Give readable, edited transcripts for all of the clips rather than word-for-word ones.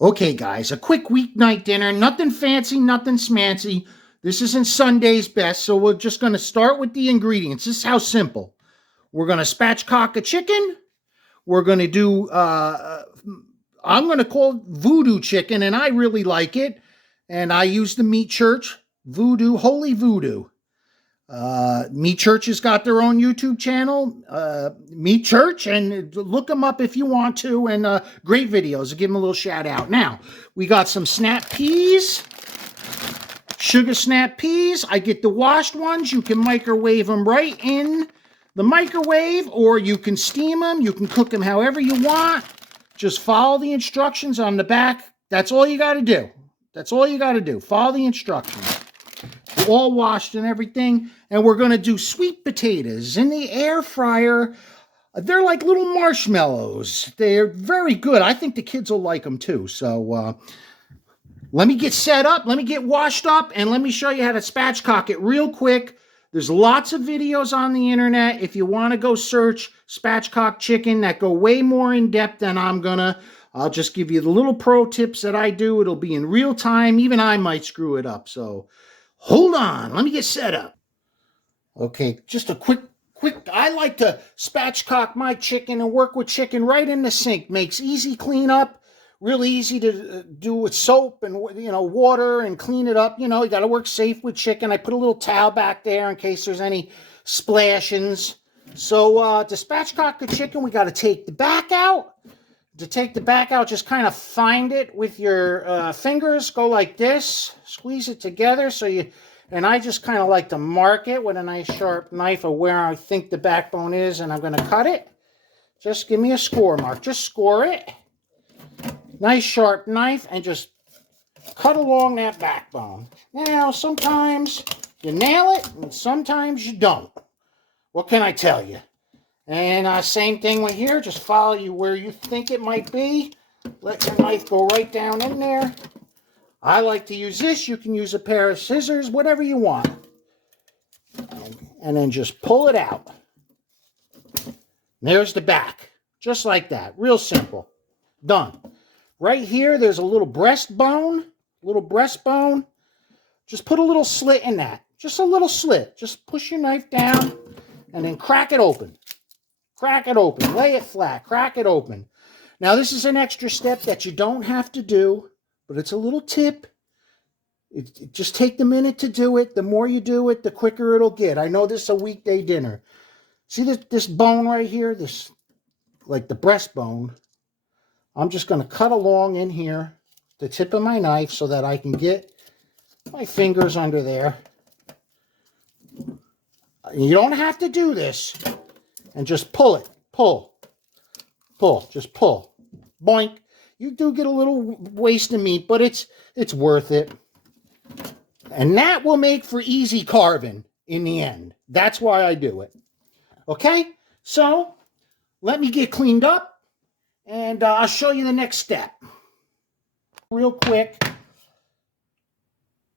Okay, guys, a quick weeknight dinner. Nothing fancy, nothing smancy. This isn't Sunday's best, so we're just going to start with the ingredients. This is how simple. We're going to spatchcock a chicken. We're going to do, I'm going to call it Voodoo chicken, and I really like it. And I use the Meat Church Voodoo, Holy Voodoo. Meat Church has got their own YouTube channel, Meat Church, and look them up if you want to, and great videos. I'll give them a little shout out. Now, we got some snap peas, sugar snap peas. I get the washed ones. You can microwave them right in the microwave, or you can steam them. You can cook them however you want. Just follow the instructions on the back. That's all you got to do. That's all you got to do. Follow the instructions. All washed and everything. And we're going to do sweet potatoes in the air fryer. They're like little marshmallows. They're very good. I think the kids will like them too. So let me get set up. Let me get washed up. And let me show you how to spatchcock it real quick. There's lots of videos on the internet. If you want to go search spatchcock chicken that go way more in depth than I'm going to. I'll just give you the little pro tips that I do. It'll be in real time. Even I might screw it up. So hold on, let me get set up. Okay, just a quick, I like to spatchcock my chicken and work with chicken right in the sink. Makes easy cleanup, really easy to do with soap and, water and clean it up. You got to work safe with chicken. I put a little towel back there in case there's any splashings. So to spatchcock the chicken, we got to take the back out. To take the back out, just kind of find it with your fingers. Go like this. Squeeze it together. And I just kind of like to mark it with a nice sharp knife of where I think the backbone is, and I'm going to cut it. Just give me a score mark. Just score it. Nice sharp knife, and just cut along that backbone. Now, sometimes you nail it, and sometimes you don't. What can I tell you? And same thing with here. Just follow you where you think it might be. Let your knife go right down in there. I like to use this. You can use a pair of scissors, whatever you want. And then just pull it out. There's the back. Just like that. Real simple. Done. Right here, there's a little breastbone. Just put a little slit in that. Just a little slit. Just push your knife down and then crack it open. Crack it open. Lay it flat. Crack it open. Now, this is an extra step that you don't have to do, but it's a little tip. Just take the minute to do it. The more you do it, the quicker it'll get. I know this is a weekday dinner. See this bone right here? This, like the breastbone. I'm just going to cut along in here the tip of my knife so that I can get my fingers under there. You don't have to do this. And just pull it. Pull. Just pull. Boink. You do get a little waste of meat, but it's worth it. And that will make for easy carving in the end. That's why I do it. Okay? So, let me get cleaned up, and I'll show you the next step. Real quick.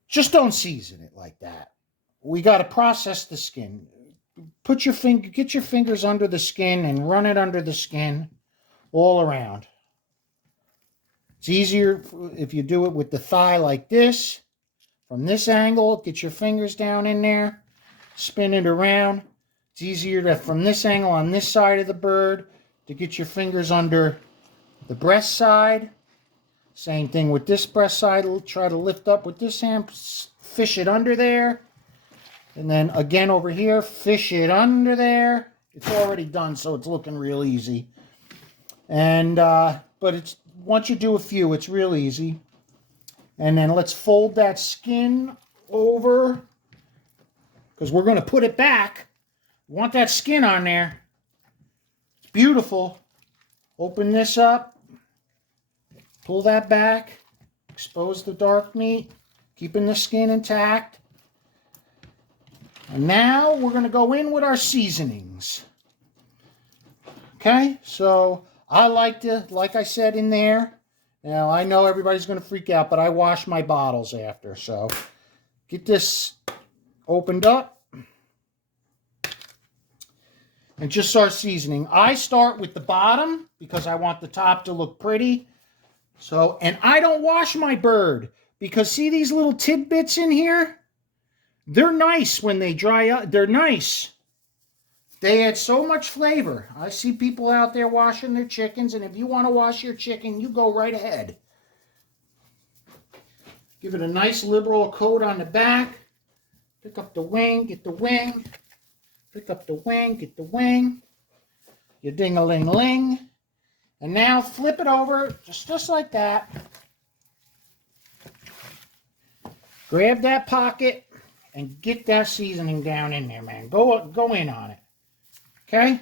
Just don't season it like that. We got to process the skin. Get your fingers under the skin and run it under the skin all around. It's easier if you do it with the thigh like this. From this angle, get your fingers down in there, spin it around. It's easier from this angle on this side of the bird to get your fingers under the breast side. Same thing with this breast side. Try to lift up with this hand, fish it under there. And then again over here, fish it under there. It's already done, so it's looking real easy. And but it's once you do a few, it's real easy. And then let's fold that skin over, because we're going to put it back. We want that skin on there. It's beautiful. Open this up. Pull that back. Expose the dark meat, keeping the skin intact. And now we're going to go in with our seasonings. Okay, so I like I said in there. Now, I know everybody's going to freak out, but I wash my bottles after. So get this opened up and just start seasoning. I start with the bottom because I want the top to look pretty. So, and I don't wash my bird because see these little tidbits in here? They're nice when they dry up. They're nice. They add so much flavor. I see people out there washing their chickens, and if you want to wash your chicken, you go right ahead. Give it a nice liberal coat on the back. Pick up the wing, get the wing. Pick up the wing, get the wing. Your ding-a-ling-ling. And now flip it over, just like that. Grab that pocket and get that seasoning down in there, man. Go in on it. Okay?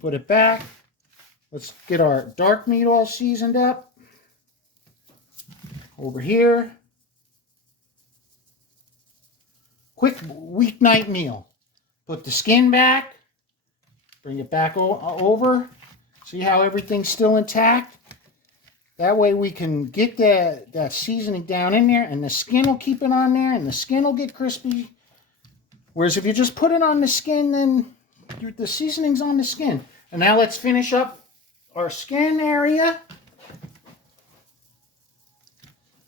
Put it back. Let's get our dark meat all seasoned up. Over here. Quick weeknight meal. Put the skin back. Bring it back over. See how everything's still intact? That way we can get that seasoning down in there, and the skin will keep it on there, and the skin will get crispy. Whereas if you just put it on the skin, then the seasoning's on the skin. And now let's finish up our skin area.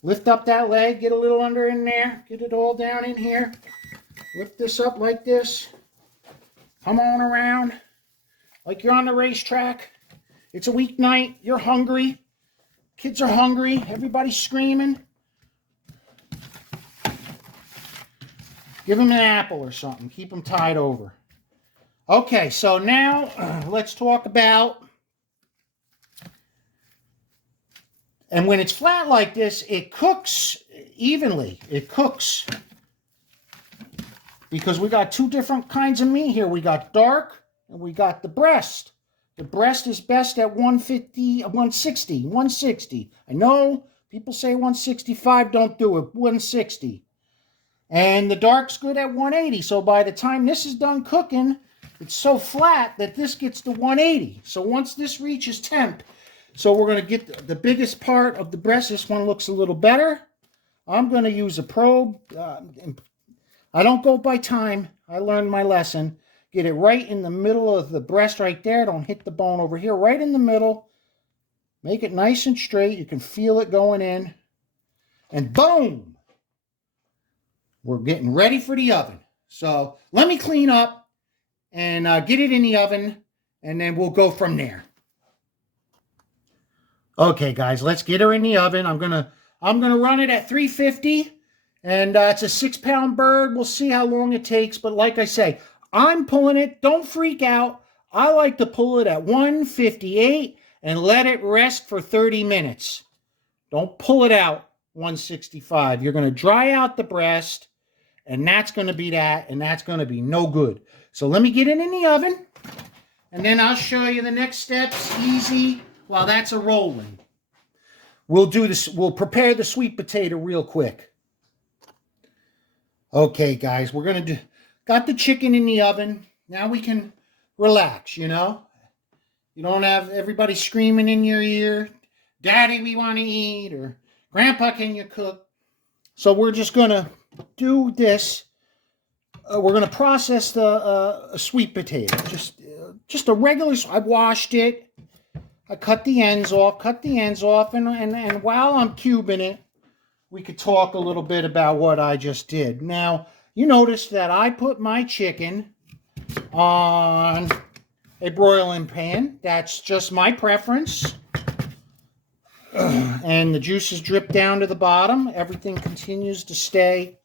Lift up that leg, get a little under in there, get it all down in here. Lift this up like this. Come on around like you're on the racetrack. It's a weeknight. You're hungry. Kids are hungry. Everybody's screaming. Give them an apple or something. Keep them tied over. Okay, so now let's talk about... And when it's flat like this, it cooks evenly. It cooks. Because we got two different kinds of meat here. We got dark and we got the breast. The breast is best at 160. I know people say 165, don't do it. 160. And the dark's good at 180. So by the time this is done cooking, it's so flat that this gets to 180. So once this reaches temp, so we're going to get the biggest part of the breast. This one looks a little better. I'm going to use a probe. I don't go by time. I learned my lesson. Get it right in the middle of the breast right there. Don't hit the bone over here. Right in the middle. Make it nice and straight. You can feel it going in. And boom! We're getting ready for the oven. So let me clean up and get it in the oven. And then we'll go from there. Okay, guys. Let's get her in the oven. I'm gonna run it at 350. And it's a 6-pound bird. We'll see how long it takes. But like I say, I'm pulling it. Don't freak out. I like to pull it at 158 and let it rest for 30 minutes. Don't pull it out 165. You're going to dry out the breast, and that's going to be that, and that's going to be no good. So let me get it in the oven, and then I'll show you the next steps. Easy while that's a-rolling. We'll do this. We'll prepare the sweet potato real quick. Okay, guys, we're going to do... Got the chicken in the oven. Now we can relax, you know. You don't have everybody screaming in your ear, Daddy, we want to eat, or Grandpa, can you cook? So we're just going to do this. We're going to process the sweet potato. Just a regular... I washed it. I cut the ends off. And while I'm cubing it, we could talk a little bit about what I just did. Now... You notice that I put my chicken on a broiling pan. That's just my preference. And the juices drip down to the bottom. Everything continues to stay,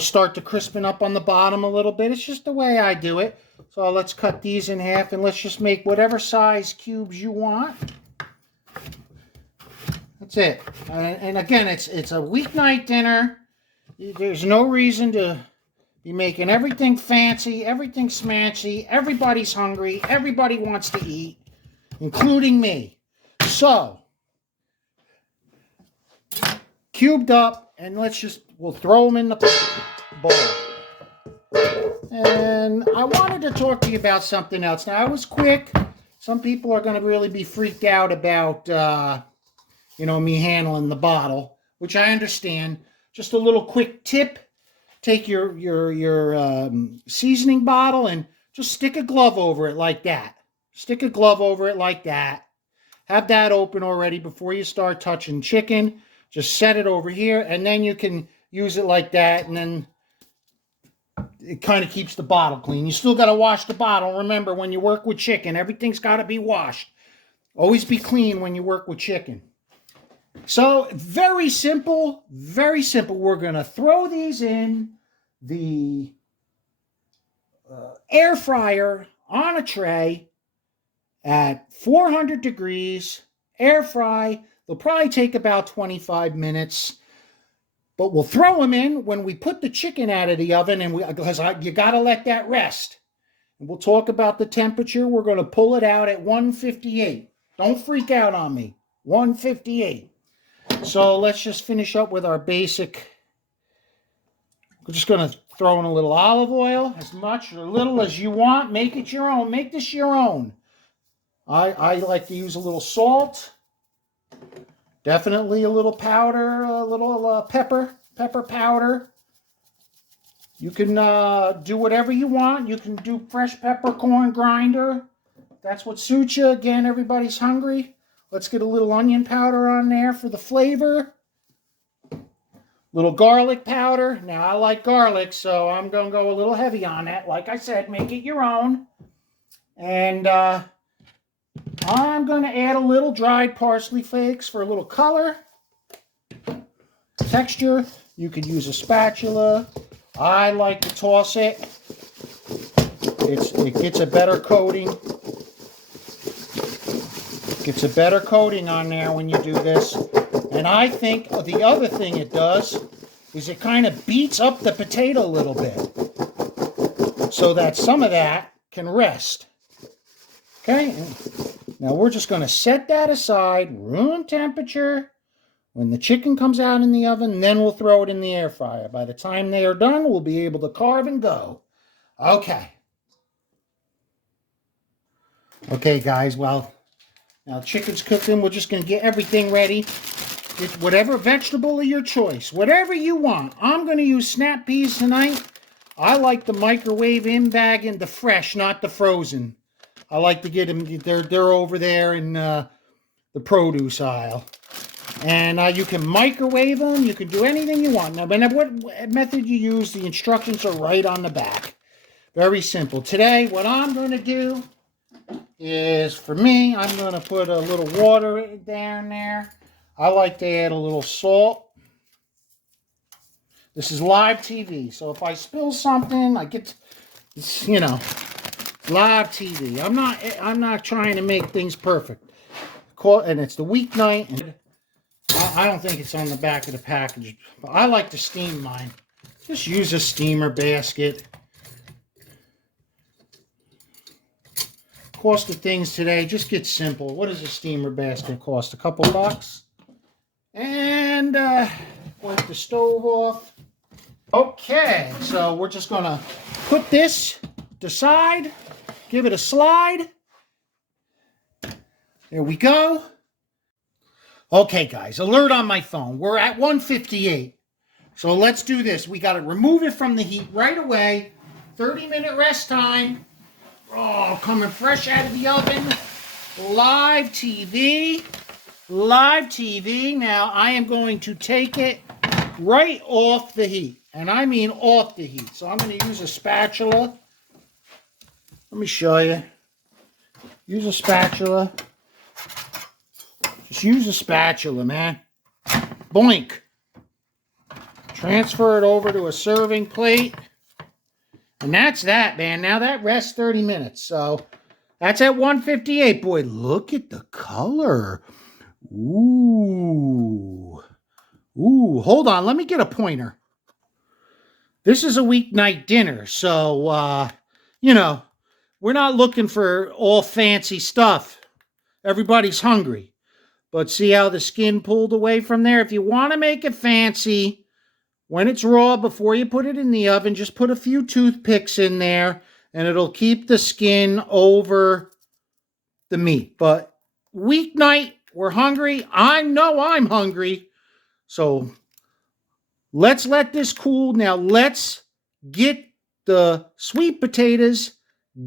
start to crispen up on the bottom a little bit. It's just the way I do it. So let's cut these in half and let's just make whatever size cubes you want. That's it. And again, it's a weeknight dinner. There's no reason to be making everything fancy, everything smancy. Everybody's hungry. Everybody wants to eat, including me. So, cubed up, and we'll throw them in the bowl. And I wanted to talk to you about something else. Now, I was quick. Some people are going to really be freaked out about, me handling the bottle, which I understand. Just a little quick tip. Take your seasoning bottle and just stick a glove over it like that. Stick a glove over it like that. have that open already before you start touching chicken. Just set it over here, and then you can use it like that, and then it kind of keeps the bottle clean. You still got to wash the bottle. Remember, when you work with chicken, everything's got to be washed. Always be clean when you work with chicken. So, very simple, very simple. We're going to throw these in the air fryer on a tray at 400 degrees, air fry. They'll probably take about 25 minutes. But we'll throw them in when we put the chicken out of the oven, and because you got to let that rest. And we'll talk about the temperature. We're going to pull it out at 158. Don't freak out on me. 158. So let's just finish up with our basic. We're just going to throw in a little olive oil, as much or little as you want. Make it your own. Make this your own. I like to use a little salt. Definitely a little powder, a little pepper powder. You can do whatever you want. You can do fresh peppercorn grinder. That's what suits you. Again, everybody's hungry. Let's get a little onion powder on there for the flavor. Little garlic powder. Now, I like garlic, so I'm going to go a little heavy on that. Like I said, make it your own. And I'm going to add a little dried parsley flakes for a little color, texture. You could use a spatula. I like to toss it. It gets a better coating. Gets a better coating on there when you do this. And I think the other thing it does is it kind of beats up the potato a little bit so that some of that can rest. Okay? Now we're just going to set that aside, room temperature. When the chicken comes out in the oven, then we'll throw it in the air fryer. By the time they are done, we'll be able to carve and go. Okay. Okay, guys, well, now chicken's cooking. We're just going to get everything ready. Get whatever vegetable of your choice, whatever you want. I'm going to use snap peas tonight. I like the microwave in bag and the fresh, not the frozen. I like to get them, they're over there in the produce aisle. And you can microwave them. You can do anything you want. Now, what method you use, the instructions are right on the back. Very simple. Today, what I'm going to do is, for me, I'm going to put a little water down there. I like to add a little salt. This is live TV, so if I spill something, I get, you know, live TV. I'm not trying to make things perfect. And it's the weeknight, and I don't think it's on the back of the package, but I like to steam mine. Just use a steamer basket. Cost of things today, just get simple. What does a steamer basket cost? A couple bucks? And wipe the stove off. Okay, so we're just going to put this to side, give it a slide. There we go. Okay, guys, alert on my phone. We're at 158. So let's do this. We got to remove it from the heat right away. 30-minute rest time. Oh, coming fresh out of the oven. Live TV. Live TV. Now, I am going to take it right off the heat. And I mean off the heat. So I'm going to use a spatula. Let me show you. Use a spatula. Just use a spatula, man. Boink. Transfer it over to a serving plate. And that's that, man. Now that rests 30 minutes. So that's at 158. Boy, look at the color. Ooh. Ooh, hold on. Let me get a pointer. This is a weeknight dinner. So, you know, we're not looking for all fancy stuff. Everybody's hungry. But see how the skin pulled away from there? If you want to make it fancy, when it's raw, before you put it in the oven, just put a few toothpicks in there, and it'll keep the skin over the meat. But weeknight, we're hungry. I know I'm hungry. So let's let this cool. Now let's get the sweet potatoes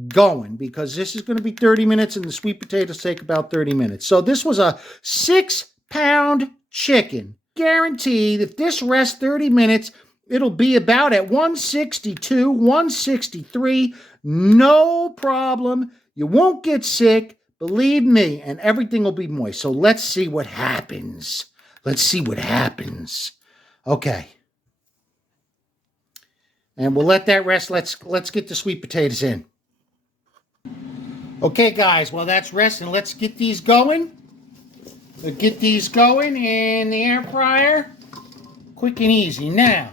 going, because this is going to be 30 minutes and the sweet potatoes take about 30 minutes. So this was a 6-pound chicken. Guaranteed, if this rests 30 minutes, it'll be about at 162, 163. No problem. You won't get sick, believe me, and everything will be moist. So let's see what happens. Let's see what happens. Okay. And we'll let that rest. Let's get the sweet potatoes in. Okay, guys, well, that's resting. Let's get these going. We'll get these going in the air fryer. Quick and easy. Now,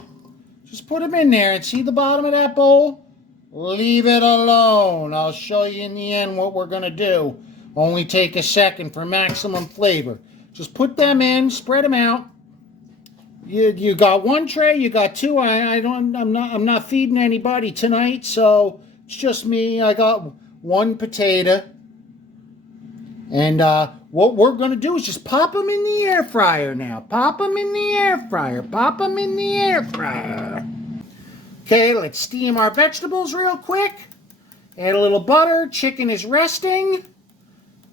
just put them in there and see the bottom of that bowl? Leave it alone. I'll show you in the end what we're going to do. Only take a second for maximum flavor. Just put them in, spread them out. You got one tray, you got two. I'm not feeding anybody tonight, so it's just me. I got one potato. And what we're going to do is just pop them in the air fryer now. Pop them in the air fryer. Pop them in the air fryer. Okay, let's steam our vegetables real quick. Add a little butter. Chicken is resting.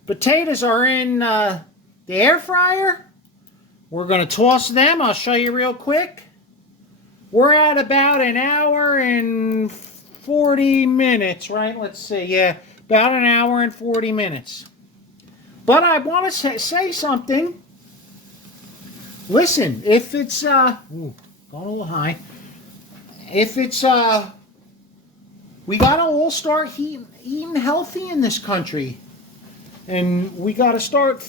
Potatoes are in the air fryer. We're going to toss them. I'll show you real quick. We're at about an hour and 40 minutes, right? Let's see. Yeah, about an hour and 40 minutes. But I want to say something. Listen, if it's, going a little high. If it's, we got to all start eating healthy in this country. And we got to start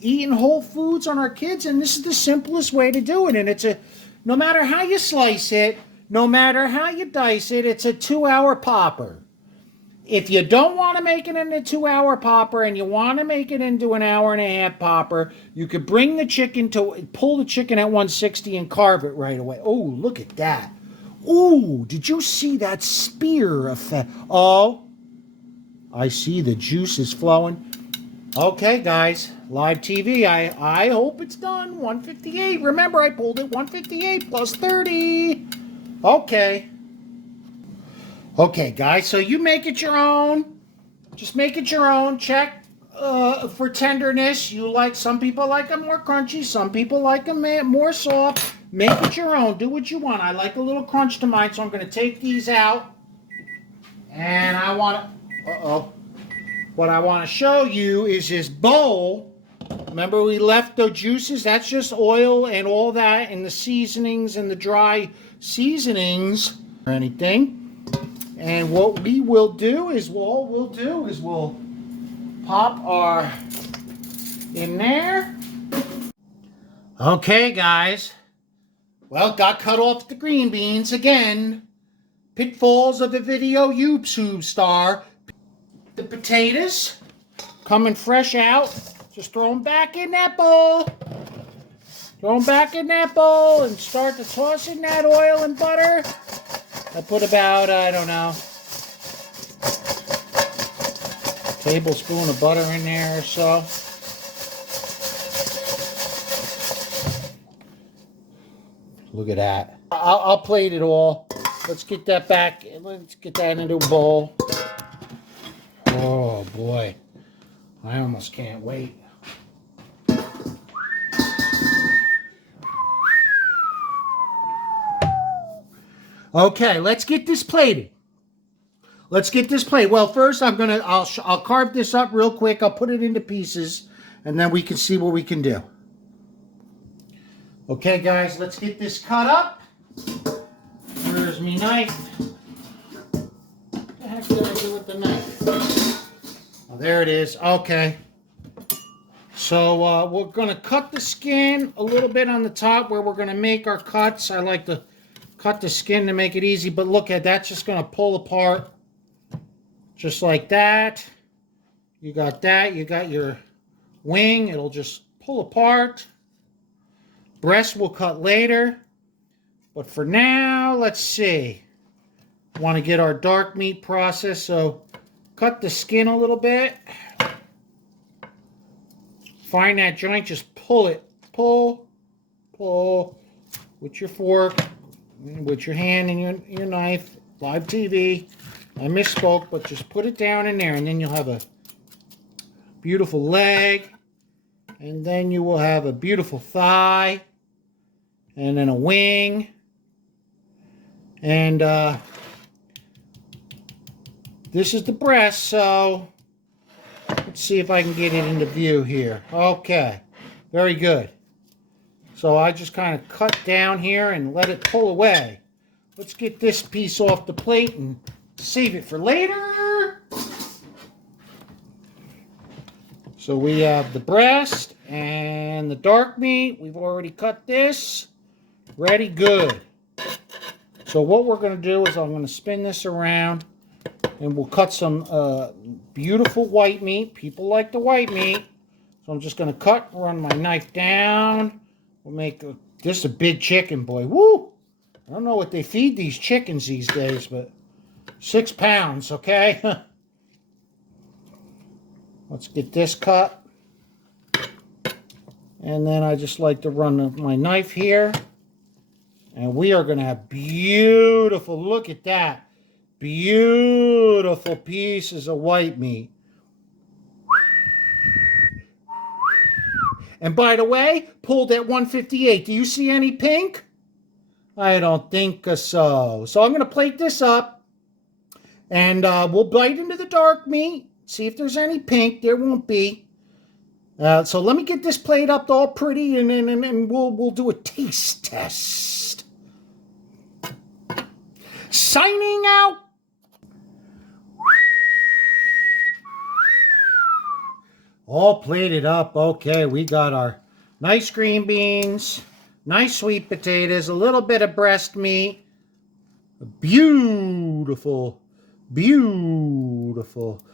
eating whole foods on our kids. And this is the simplest way to do it. And it's no matter how you slice it, no matter how you dice it, it's a 2-hour popper. If you don't want to make it into a 2-hour popper and you want to make it into an hour and a half popper, you could bring the chicken pull the chicken at 160 and carve it right away. Oh, look at that. Ooh, did you see that spear effect? Oh, I see the juice is flowing. Okay, guys, live TV. I hope it's done. 158. Remember, I pulled it 158 plus 30. Okay. Okay, guys, so you make it your own. Just make it your own. Check for tenderness. Some people like them more crunchy. Some people like them more soft. Make it your own. Do what you want. I like a little crunch to mine, so I'm going to take these out. And I want to... What I want to show you is this bowl. Remember we left the juices? That's just oil and all that and the seasonings and the dry seasonings or anything. And what we will do is we'll pop our in there. Okay, guys. Well, got cut off the green beans again. Pitfalls of the video YouTube star. The potatoes coming fresh out. Just throw them back in that bowl. Throw them back in that bowl and start to toss in that oil and butter. I put about, I don't know, a tablespoon of butter in there or so. Look at that. I'll plate it all. Let's get that back. Let's get that into a bowl. Oh boy, I almost can't wait. Okay, let's get this plated. Let's get this plated. Well, first I'll carve this up real quick. I'll put it into pieces, and then we can see what we can do. Okay, guys, let's get this cut up. Where's my knife? What the heck did I do with the knife? Oh, there it is. Okay. So we're going to cut the skin a little bit on the top where we're going to make our cuts. I like to cut the skin to make it easy, but look at that's just going to pull apart just like that. You got that. You got your wing. It'll just pull apart. Breast we'll cut later. But for now, let's see. Want to get our dark meat process, so cut the skin a little bit. Find that joint, just pull it. Pull, pull with your fork, with your hand and your knife. Live TV. I misspoke, but just put it down in there, and then you'll have a beautiful leg, and then you will have a beautiful thigh, and then a wing, and this is the breast, so let's see if I can get it into view here. Okay, very good. So I just kind of cut down here and let it pull away. Let's get this piece off the plate and save it for later. So we have the breast and the dark meat. We've already cut this. Ready, good. So what we're going to do is I'm going to spin this around and we'll cut some beautiful white meat. People like the white meat. So I'm just going to cut, run my knife down. We'll make this a big chicken, boy. Woo! I don't know what they feed these chickens these days, but 6 pounds, okay? Let's get this cut. And then I just like to run my knife here. And we are going to have beautiful, look at that. Beautiful pieces of white meat. And by the way, pulled at 158. Do you see any pink? I don't think so. So I'm going to plate this up. And we'll bite into the dark meat. See if there's any pink. There won't be. So let me get this plate up all pretty. And we'll do a taste test. Signing out. All plated up. Okay, we got our nice green beans, nice sweet potatoes, a little bit of breast meat, a beautiful, beautiful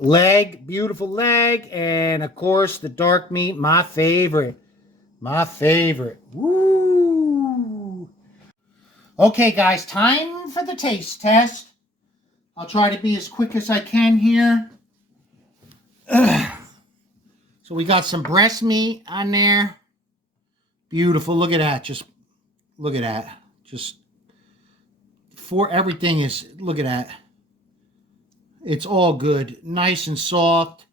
leg, beautiful leg, and of course the dark meat, my favorite. My favorite. Woo! Okay, guys, time for the taste test. I'll try to be as quick as I can here. So we got some breast meat on there. Beautiful. Look at that. Just look at that. Just for everything is, look at that. It's all good. Nice and soft.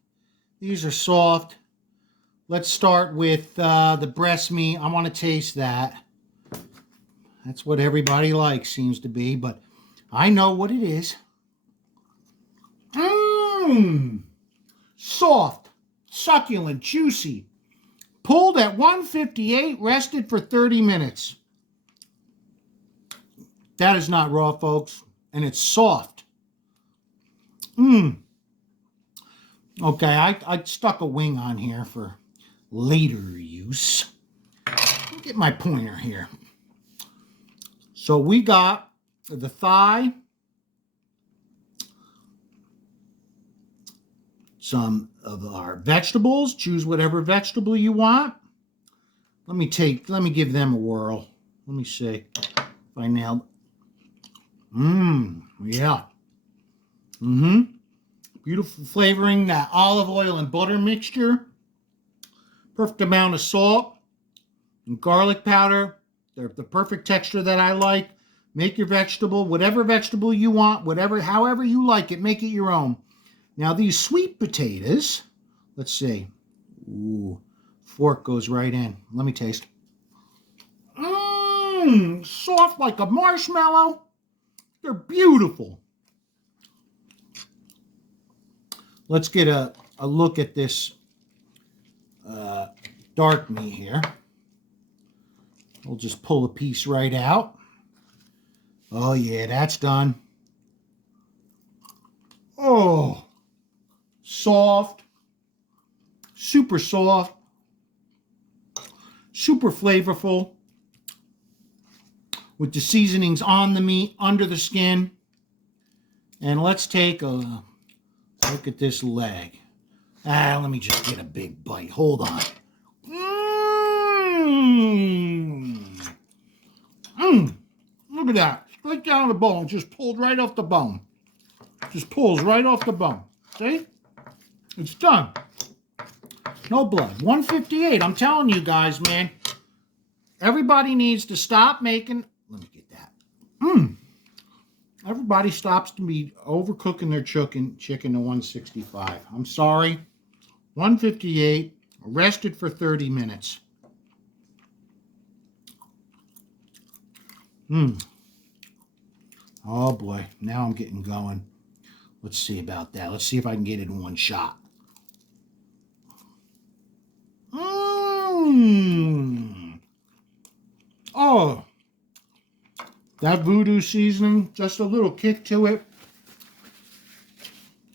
These are soft. Let's start with the breast meat. I want to taste that. That's what everybody likes, seems to be, but I know what it is. Mmm. Soft, succulent, juicy. Pulled at 158, rested for 30 minutes. That is not raw, folks, and it's soft. Mmm. Okay, I stuck a wing on here for later use. I'll get my pointer here. So we got the thigh, some of our vegetables. Choose whatever vegetable you want. Let me give them a whirl. Let me see if I nailed. Yeah. Beautiful flavoring, that olive oil and butter mixture. Perfect amount of salt and garlic powder. They're the perfect texture that I like. Make your vegetable, whatever vegetable you want, however you like it, make it your own. Now these sweet potatoes, let's see. Ooh, fork goes right in. Let me taste. Soft like a marshmallow. They're beautiful. Let's get a look at this dark meat here. We'll just pull a piece right out. Oh yeah, that's done. Oh, soft, super soft, super flavorful, with the seasonings on the meat, under the skin. And let's take a look at this leg. Let me just get a big bite. Hold on. Look at that. Straight down the bone. Just pulled right off the bone. Just pulls right off the bone. See? It's done. No blood. 158. I'm telling you guys, man. Everybody needs to stop making... Let me get that. Everybody stops to me overcooking their chicken to 165. I'm sorry. 158, arrested for 30 minutes. Oh boy, now I'm getting going. Let's see about that. Let's see if I can get it in one shot. Oh, that Voodoo seasoning, just a little kick to it.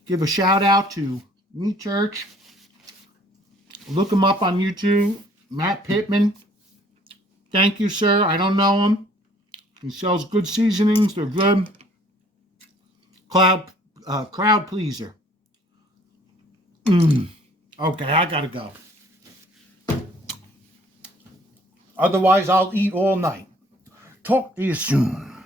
Give a shout out to Meat Church. Look him up on YouTube, Matt Pittman. Thank you, sir. I don't know him. He sells good seasonings. They're good. Crowd pleaser. Okay, I gotta go. Otherwise, I'll eat all night. Talk to you soon.